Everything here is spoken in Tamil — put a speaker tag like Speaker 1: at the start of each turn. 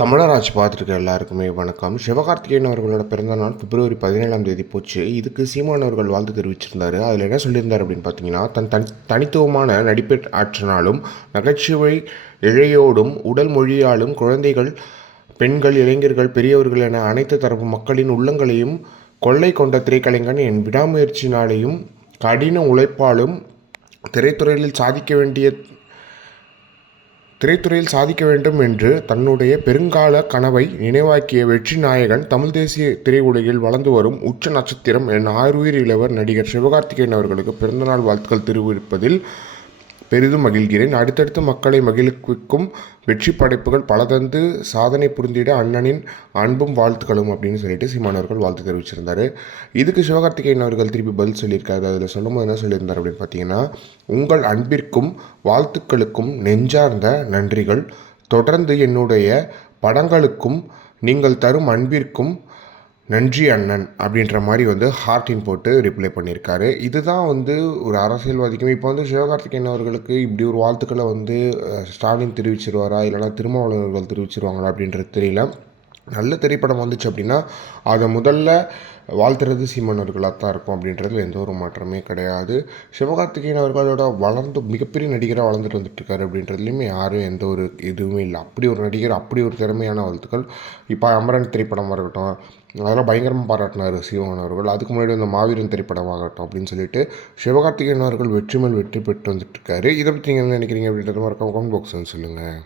Speaker 1: தமிழராஜ் பார்த்துருக்க எல்லாருக்குமே வணக்கம். சிவகார்த்திகேயன் அவர்களோட பிறந்த நாள் பிப்ரவரி பதினேழாம் தேதி போச்சு. இதுக்கு சீமான் அவர்கள் வாழ்த்து தெரிவிச்சிருந்தார். அதில் என்ன சொல்லியிருந்தார் அப்படின்னு பார்த்தீங்கன்னா தன் தனி தனித்துவமான நடிப்பை ஆற்றினாலும் நகைச்சுவை இழையோடும் உடல் மொழியாலும் குழந்தைகள் பெண்கள் இளைஞர்கள் பெரியவர்கள் என அனைத்து தரப்பு மக்களின் உள்ளங்களையும் கொள்ளை கொண்ட திரைக்கலைஞன் என் விடாமுயற்சினாலேயும் கடின உழைப்பாலும் திரைத்துறையில் சாதிக்க வேண்டிய திரைத்துறையில் சாதிக்க வேண்டும் என்று தன்னுடைய பெருங்கால கனவை நினைவாக்கிய வெற்றி நாயகன் தமிழ் தேசிய திரையுலகில் வளர்ந்து வரும் உச்ச நட்சத்திரம் என் ஆறுயிர் இளவர் நடிகர் சிவகார்த்திகேயன் அவர்களுக்கு பிறந்தநாள் வாழ்த்துக்கள் தெரிவிப்பதில் பெரிதும் மகிழ்கிறேன். அடுத்தடுத்து மக்களை மகிழ்விக்கும் வெற்றி படைப்புகள் பல தந்து சாதனை புரிந்திட அண்ணனின் அன்பும் வாழ்த்துக்களும் அப்படின்னு சொல்லிட்டு சீமானவர்கள் வாழ்த்து தெரிவிச்சிருந்தார். இதுக்கு சிவகார்த்திகேயன் அவர்கள் திருப்பி பதில் சொல்லியிருக்காரு. அதில் சொல்லும்போது என்ன சொல்லியிருந்தார் அப்படின்னு பார்த்தீங்கன்னா உங்கள் அன்பிற்கும் வாழ்த்துக்களுக்கும் நெஞ்சார்ந்த நன்றிகள். தொடர்ந்து என்னுடைய படங்களுக்கும் நீங்கள் தரும் அன்பிற்கும் நன்றி அண்ணன் அப்படின்ற மாதிரி வந்து ஹார்ட்டின் போட்டு ரிப்ளை பண்ணியிருக்காரு. இதுதான் வந்து ஒரு அரசியல்வாதிக்கும் இப்போ வந்து சிவகார்த்திகேயன் அவர்களுக்கு இப்படி ஒரு வாழ்த்துக்களை வந்து ஸ்டாலின் தெரிவிச்சிருவாரா? இல்லைனா திருமாவளவர்கள் தெரிவிச்சிருவாங்களா அப்படின்றது தெரியல. நல்ல திரைப்படம் வந்துச்சு அப்படின்னா அதை முதல்ல வாழ்த்துறது சீமான் அவர்களாக தான் இருக்கும் அப்படின்றதுல எந்த ஒரு மாற்றமே கிடையாது. சிவகார்த்திகேயன் அவர்களோட வளர்ந்து மிகப்பெரிய நடிகராக வளர்ந்துட்டு வந்துட்டுருக்காரு அப்படின்றதுலையுமே யாரும் எந்த ஒரு இதுவுமே இல்லை. அப்படி ஒரு நடிகர் அப்படி ஒரு திறமையான வாழ்த்துக்கள். இப்போ அமரன் திரைப்படமாக இருக்கட்டும் அதெல்லாம் பயங்கரமாக பாராட்டினார் சிவன் அவர்கள். அதுக்கு முன்னாடி அந்த மாவீரன் திரைப்படமாகட்டும் அப்படின்னு சொல்லிட்டு சிவகார்த்திகேயன் அவர்கள் வெற்றி மேல் வெற்றி பெற்று வந்துட்டுருக்காரு. இதை பற்றி நீங்கள் என்ன நினைக்கிறீங்க அப்படின்றத மறக்காம கமெண்ட் பாக்ஸ் சொல்லுங்கள்